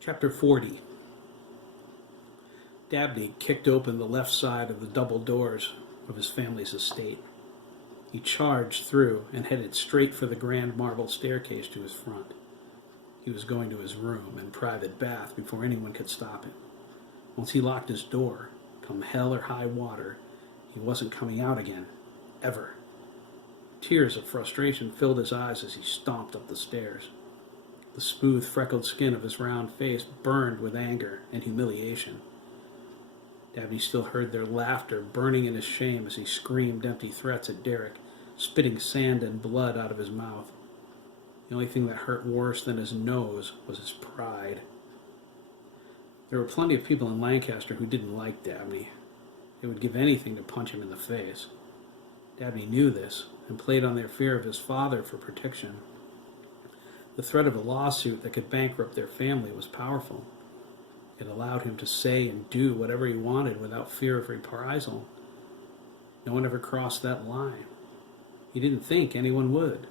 Chapter 40. Dabney kicked open the left side of the double doors of his family's estate. He charged through and headed straight for the grand marble staircase to his front. He was going to his room and private bath before anyone could stop him. Once he locked his door, come hell or high water, he wasn't coming out again, ever. Tears of frustration filled his eyes as he stomped up the stairs. The smooth, freckled skin of his round face burned with anger and humiliation. Dabney still heard their laughter burning in his shame as he screamed empty threats at Derek, spitting sand and blood out of his mouth. The only thing that hurt worse than his nose was his pride. There were plenty of people in Lancaster who didn't like Dabney. They would give anything to punch him in the face. Dabney knew this and played on their fear of his father for protection. The threat of a lawsuit that could bankrupt their family was powerful. It allowed him to say and do whatever he wanted without fear of reprisal. No one ever crossed that line. He didn't think anyone would.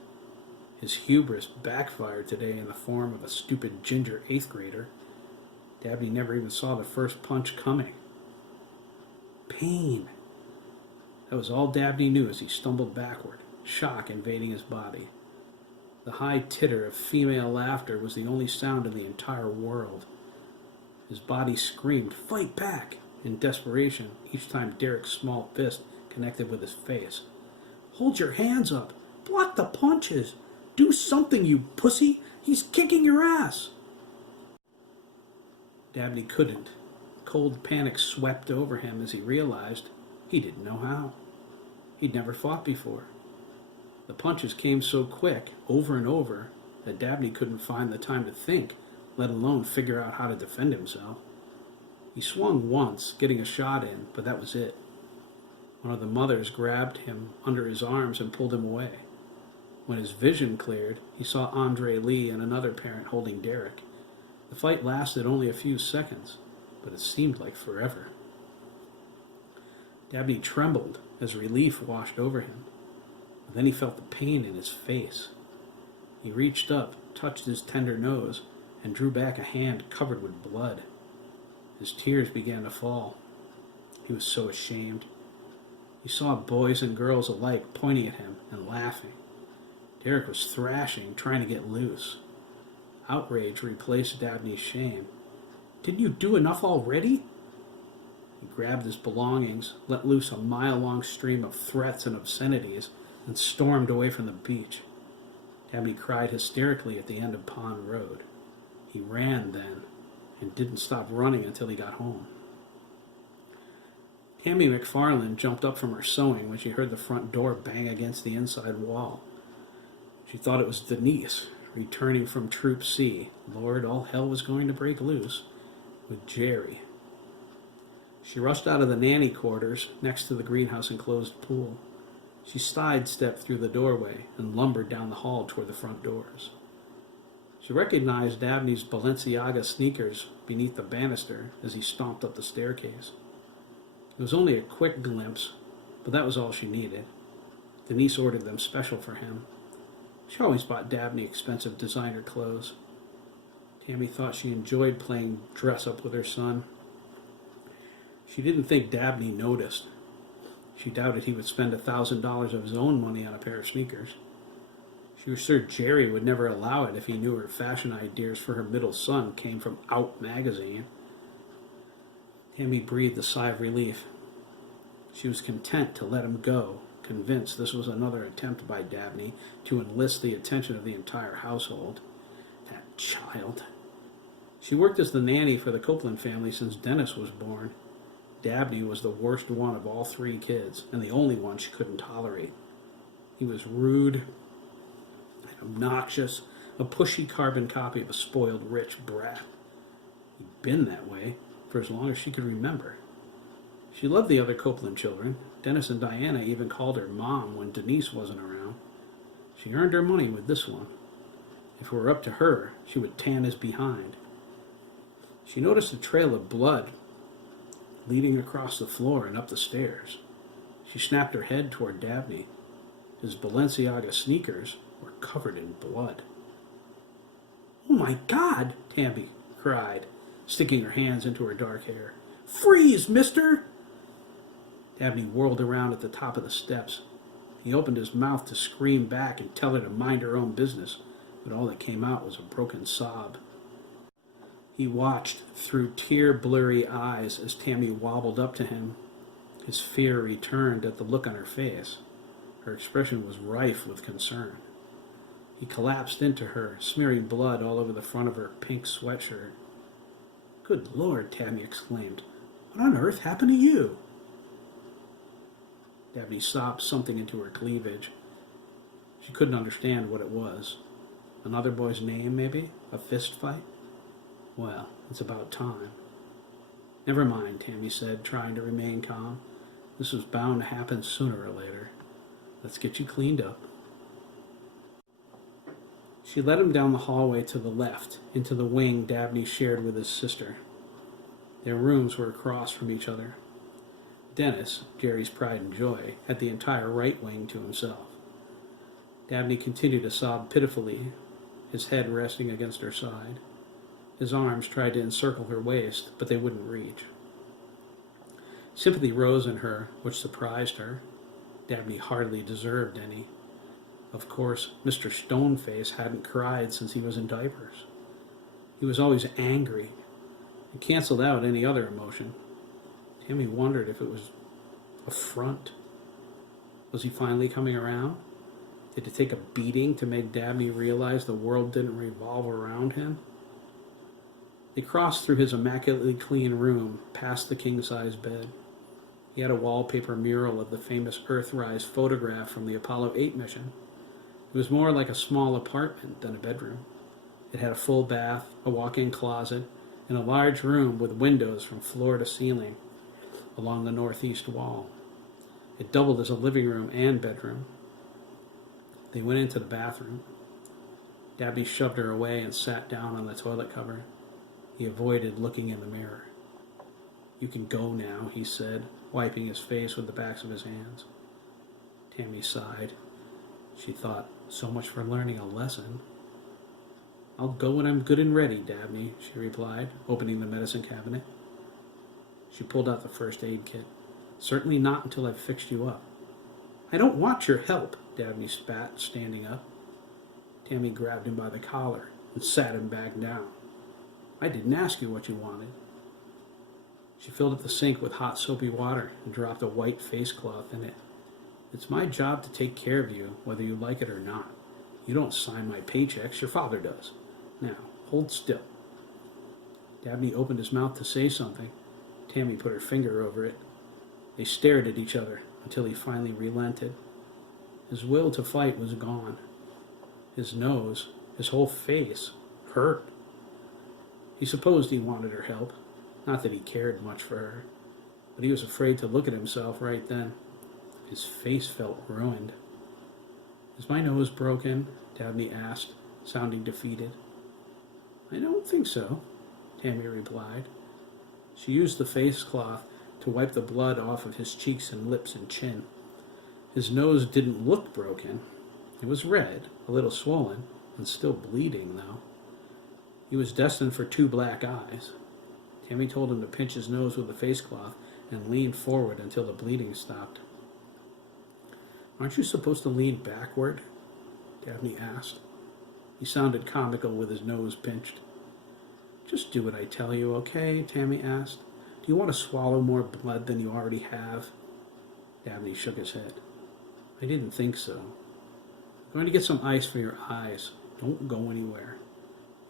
His hubris backfired today in the form of a stupid ginger 8th grader. Dabney never even saw the first punch coming. Pain. That was all Dabney knew as he stumbled backward, shock invading his body. The high titter of female laughter was the only sound in the entire world. His body screamed, "Fight back!" in desperation each time Derek's small fist connected with his face. "Hold your hands up! Block the punches! Do something, you pussy! He's kicking your ass!" Dabney couldn't. Cold panic swept over him as he realized he didn't know how. He'd never fought before. The punches came so quick, over and over, that Dabney couldn't find the time to think, let alone figure out how to defend himself. He swung once, getting a shot in, but that was it. One of the mothers grabbed him under his arms and pulled him away. When his vision cleared, he saw Andre Lee and another parent holding Derek. The fight lasted only a few seconds, but it seemed like forever. Dabney trembled as relief washed over him. But then he felt the pain in his face. He reached up, touched his tender nose, and drew back a hand covered with blood. His tears began to fall. He was so ashamed. He saw boys and girls alike pointing at him and laughing. Derek was thrashing, trying to get loose. Outrage replaced Dabney's shame. "Didn't you do enough already?" He grabbed his belongings, let loose a mile-long stream of threats and obscenities, and stormed away from the beach. Dabney cried hysterically at the end of Pond Road. He ran then, and didn't stop running until he got home. Tammy McFarland jumped up from her sewing when she heard the front door bang against the inside wall. She thought it was Denise, returning from Troop C. Lord, all hell was going to break loose, with Jerry. She rushed out of the nanny quarters next to the greenhouse enclosed pool. She sidestepped through the doorway and lumbered down the hall toward the front doors. She recognized Dabney's Balenciaga sneakers beneath the banister as he stomped up the staircase. It was only a quick glimpse, but that was all she needed. Denise ordered them special for him. She always bought Dabney expensive designer clothes. Tammy thought she enjoyed playing dress-up with her son. She didn't think Dabney noticed. She doubted he would spend $1,000 of his own money on a pair of sneakers. She was sure Jerry would never allow it if he knew her fashion ideas for her middle son came from Out magazine. Tammy breathed a sigh of relief. She was content to let him go, convinced this was another attempt by Dabney to enlist the attention of the entire household. That child. She worked as the nanny for the Copeland family since Dennis was born. Dabney was the worst one of all 3 kids, and the only one she couldn't tolerate. He was rude and obnoxious, a pushy carbon copy of a spoiled rich brat. He'd been that way for as long as she could remember. She loved the other Copeland children. Dennis and Diana even called her Mom when Denise wasn't around. She earned her money with this one. If it were up to her, she would tan his behind. She noticed a trail of blood leading across the floor and up the stairs. She snapped her head toward Dabney. His Balenciaga sneakers were covered in blood. "Oh my God!" Tammy cried, sticking her hands into her dark hair. "Freeze, mister!" Dabney whirled around at the top of the steps. He opened his mouth to scream back and tell her to mind her own business, but all that came out was a broken sob. He watched through tear-blurry eyes as Tammy wobbled up to him. His fear returned at the look on her face. Her expression was rife with concern. He collapsed into her, smearing blood all over the front of her pink sweatshirt. "Good Lord," Tammy exclaimed. "What on earth happened to you?" Dabney sobbed something into her cleavage. She couldn't understand what it was. Another boy's name, maybe? A fist fight? Well, it's about time. "Never mind," Tammy said, trying to remain calm. "This was bound to happen sooner or later. Let's get you cleaned up." She led him down the hallway to the left, into the wing Dabney shared with his sister. Their rooms were across from each other. Dennis, Jerry's pride and joy, had the entire right wing to himself. Dabney continued to sob pitifully, his head resting against her side. His arms tried to encircle her waist, but they wouldn't reach. Sympathy rose in her, which surprised her. Dabney hardly deserved any. Of course, Mr. Stoneface hadn't cried since he was in diapers. He was always angry. It canceled out any other emotion. Tammy wondered if it was a front. Was he finally coming around? Did it take a beating to make Dabney realize the world didn't revolve around him? They crossed through his immaculately clean room, past the king-size bed. He had a wallpaper mural of the famous Earthrise photograph from the Apollo 8 mission. It was more like a small apartment than a bedroom. It had a full bath, a walk-in closet, and a large room with windows from floor to ceiling along the northeast wall. It doubled as a living room and bedroom. They went into the bathroom. Dabney shoved her away and sat down on the toilet cover. He avoided looking in the mirror. "You can go now," he said, wiping his face with the backs of his hands. Tammy sighed. She thought, so much for learning a lesson. "I'll go when I'm good and ready, Dabney," she replied, opening the medicine cabinet. She pulled out the first aid kit. "Certainly not until I've fixed you up." "I don't want your help," Dabney spat, standing up. Tammy grabbed him by the collar and sat him back down. "I didn't ask you what you wanted." She filled up the sink with hot soapy water and dropped a white face cloth in it. "It's my job to take care of you, whether you like it or not. You don't sign my paychecks, your father does. Now, hold still." Dabney opened his mouth to say something. Tammy put her finger over it. They stared at each other until he finally relented. His will to fight was gone. His nose, his whole face, hurt. He supposed he wanted her help. Not that he cared much for her, but he was afraid to look at himself right then. His face felt ruined. "Is my nose broken?" Dabney asked, sounding defeated. "I don't think so," Tammy replied. She used the face cloth to wipe the blood off of his cheeks and lips and chin. His nose didn't look broken. It was red, a little swollen, and still bleeding, though. He was destined for 2 black eyes. Tammy told him to pinch his nose with the face cloth and lean forward until the bleeding stopped. "Aren't you supposed to lean backward?" Dabney asked. He sounded comical with his nose pinched. "Just do what I tell you, okay?" Tammy asked. "Do you want to swallow more blood than you already have?" Dabney shook his head. "I didn't think so. I'm going to get some ice for your eyes. Don't go anywhere.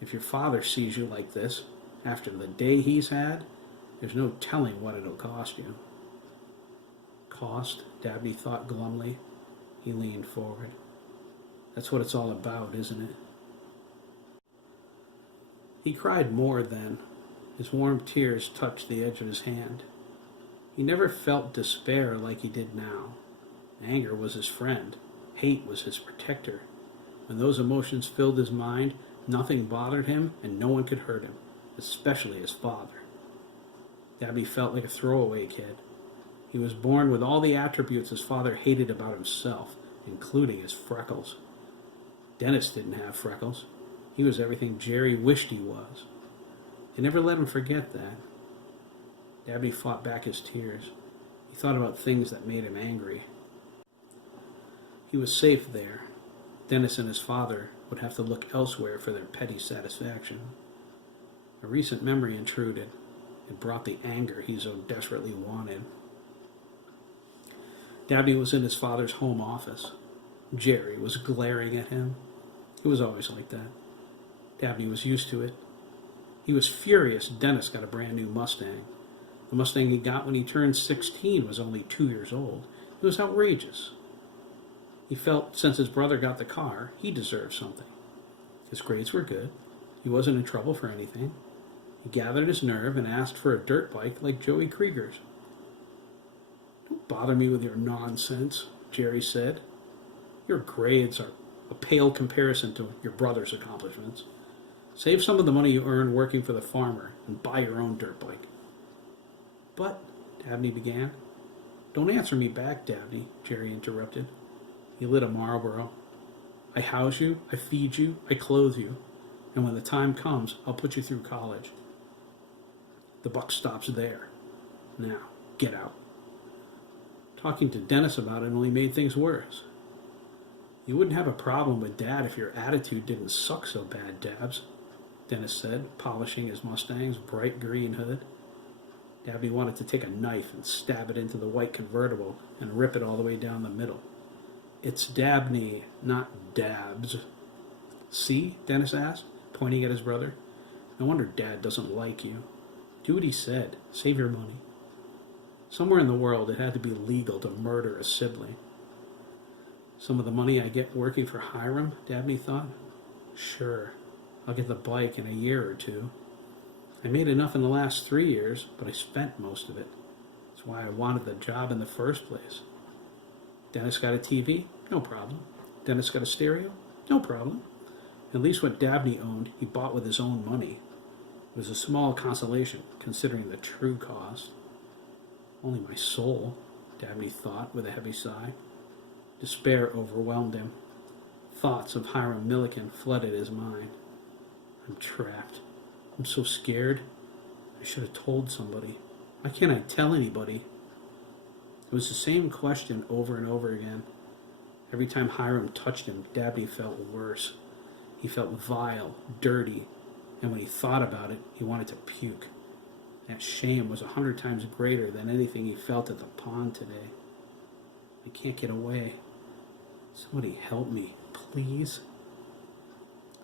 If your father sees you like this, after the day he's had, there's no telling what it'll cost you." "Cost?" Dabney thought glumly. He leaned forward. "That's what it's all about, isn't it?" He cried more then. His warm tears touched the edge of his hand. He never felt despair like he did now. Anger was his friend. Hate was his protector. When those emotions filled his mind, nothing bothered him and no one could hurt him, especially his father. Dabney felt like a throwaway kid. He was born with all the attributes his father hated about himself, including his freckles. Dennis didn't have freckles. He was everything Jerry wished he was. They never let him forget that. Dabney fought back his tears. He thought about things that made him angry. He was safe there. Dennis and his father would have to look elsewhere for their petty satisfaction. A recent memory intruded. It brought the anger he so desperately wanted. Dabney was in his father's home office. Jerry was glaring at him. It was always like that. Dabney was used to it. He was furious Dennis got a brand new Mustang. The Mustang he got when he turned 16 was only 2 years old. It was outrageous. He felt since his brother got the car, he deserved something. His grades were good. He wasn't in trouble for anything. He gathered his nerve and asked for a dirt bike like Joey Krieger's. "Don't bother me with your nonsense," Jerry said. "Your grades are a pale comparison to your brother's accomplishments. Save some of the money you earn working for the farmer and buy your own dirt bike." "But," Dabney began. "Don't answer me back, Dabney," Jerry interrupted. He lit a Marlboro. "I house you, I feed you, I clothe you, and when the time comes, I'll put you through college. The buck stops there. Now, get out." Talking to Dennis about it only made things worse. "You wouldn't have a problem with Dad if your attitude didn't suck so bad, Dabs," Dennis said, polishing his Mustang's bright green hood. Dabney wanted to take a knife and stab it into the white convertible and rip it all the way down the middle. "It's Dabney, not Dabs." "See?" Dennis asked, pointing at his brother. "No wonder Dad doesn't like you. Do what he said. Save your money." Somewhere in the world it had to be legal to murder a sibling. Some of the money I get working for Hiram, Dabney thought. Sure, I'll get the bike in a year or two. I made enough in the last 3 years, but I spent most of it. That's why I wanted the job in the first place. Dennis got a TV? No problem. Dennis got a stereo? No problem. At least what Dabney owned, he bought with his own money. It was a small consolation, considering the true cost. Only my soul, Dabney thought with a heavy sigh. Despair overwhelmed him. Thoughts of Hiram Milliken flooded his mind. I'm trapped. I'm so scared. I should have told somebody. Why can't I tell anybody? It was the same question over and over again. Every time Hiram touched him, Dabney felt worse. He felt vile, dirty, and when he thought about it, he wanted to puke. That shame was 100 times greater than anything he felt at the pond today. I can't get away. Somebody help me, please.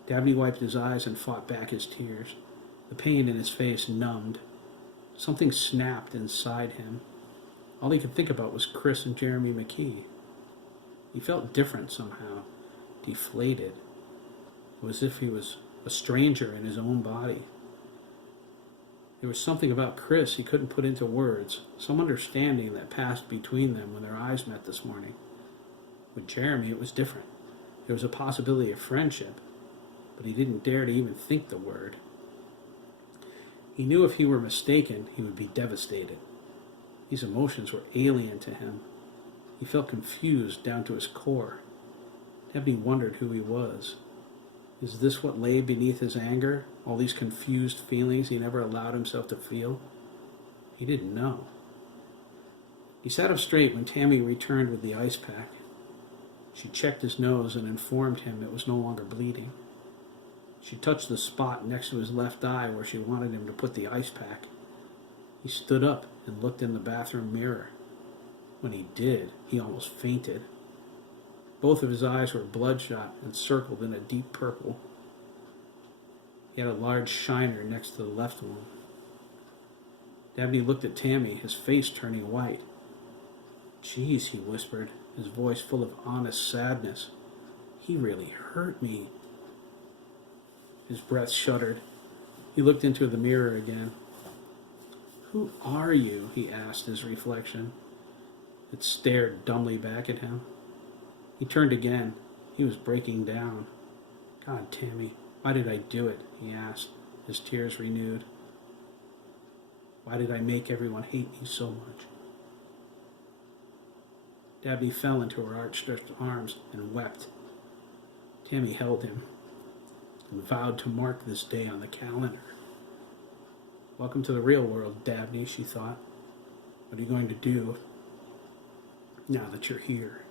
Dabney wiped his eyes and fought back his tears. The pain in his face numbed. Something snapped inside him. All he could think about was Chris and Jeremy McKee. He felt different somehow, deflated. It was as if he was a stranger in his own body. There was something about Chris he couldn't put into words, some understanding that passed between them when their eyes met this morning. With Jeremy, it was different. There was a possibility of friendship, but he didn't dare to even think the word. He knew if he were mistaken, he would be devastated. These emotions were alien to him. He felt confused down to his core. Dabney wondered who he was. Is this what lay beneath his anger? All these confused feelings he never allowed himself to feel? He didn't know. He sat up straight when Tammy returned with the ice pack. She checked his nose and informed him it was no longer bleeding. She touched the spot next to his left eye where she wanted him to put the ice pack. He stood up and looked in the bathroom mirror. When he did, he almost fainted. Both of his eyes were bloodshot and circled in a deep purple. He had a large shiner next to the left one. Dabney looked at Tammy, his face turning white. "Geez," he whispered, his voice full of honest sadness. "He really hurt me." His breath shuddered. He looked into the mirror again. "Who are you?" he asked his reflection. It stared dumbly back at him. He turned again. He was breaking down. "God, Tammy, why did I do it?" he asked, his tears renewed. "Why did I make everyone hate me so much?" Dabney fell into her outstretched arms and wept. Tammy held him and vowed to mark this day on the calendar. Welcome to the real world, Dabney, she thought. What are you going to do now that you're here?